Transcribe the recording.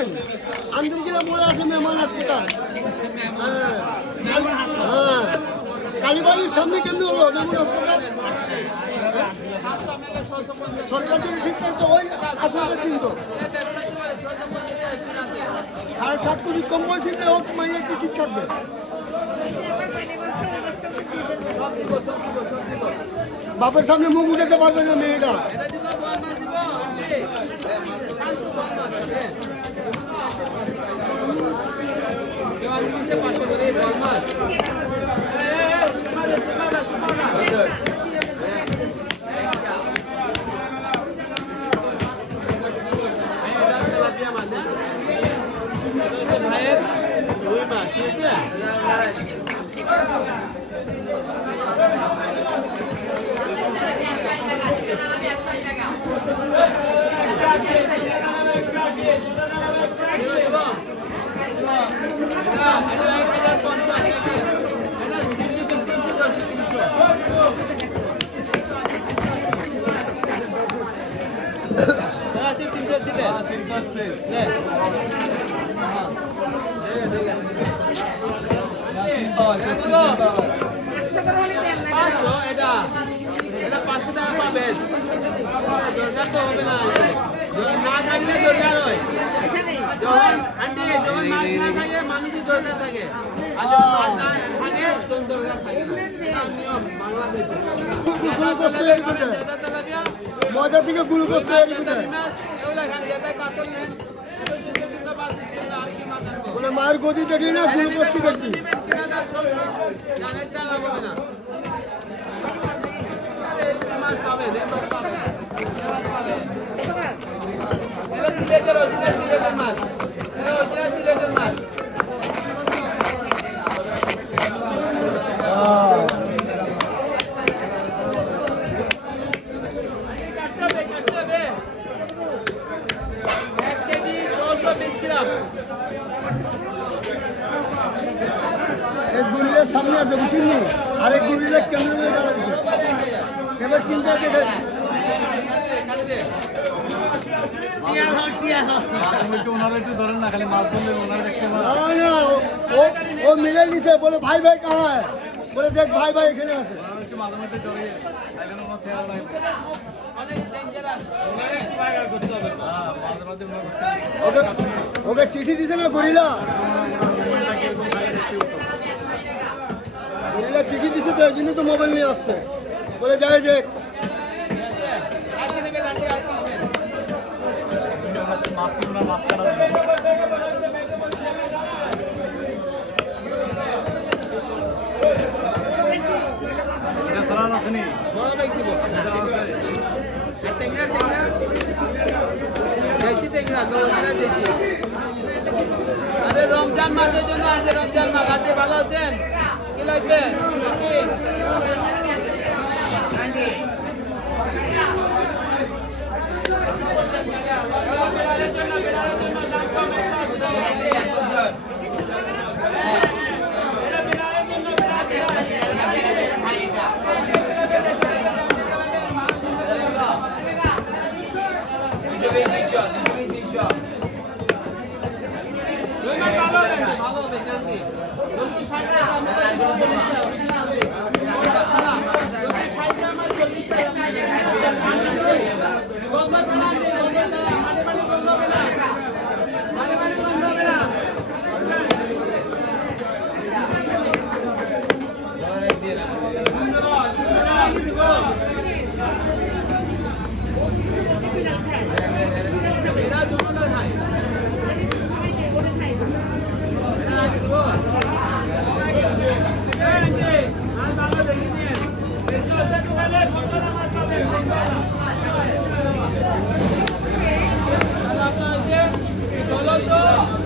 চিনেন আন্দরকিলা মোড়ে আছে মেহমান হাসপাতাল। হ্যাঁ হ্যাঁ, কালীবাড়ির সামনে কেমনি হলো মেহমান হাসপাতাল? সরকার যদি ঠিক থাকতো ওই আসলে চিনত। 7.5 কোটি কম্বল চিনতে হোক মাইয়া কি ঠিক থাকবে? বাপের সামনে মুখ উঠাতে পারবে না মেয়েটা। এটা 500 টাকা পাবেন। দরকার তো হবে না, না থাকলে দরকার হয়। আন্টি যখন মাছ না থাকে মানুষের দরকার থাকে, আর যখন মাছ না থাকে তখন দরকার থাকে না। নিয়ম বাংলাদেশে। ময়দা থেকে গ্লুকোজ তৈরি করে বলে মায়ের গদি দেখি না গ্লুকোজ কি দেখবি? সিলেটের অরিজিনাল সিলেটের মাছ, অরিজিনাল সিলেটের মাছ। সামনে আছে বুঝিনি, আরেক গুরিলা কেমন দাঁড়াচ্ছে এবার চিন্তা দেখে ও মিলে নিছে বলে ভাই ভাই কাহা বলে দেখ ভাই ভাই এখানে আছে। ওকে চিঠি দিছে না গরিলা, গরিলা চিঠি দিছে তো এই জন্য তো মোবাইল নিয়ে আসছে বলে যাই দেখ। আরে রমজান মাসের জন্য আছে, রমজান মাস আছে, ভালো আছেন? কি লাগবে? Solo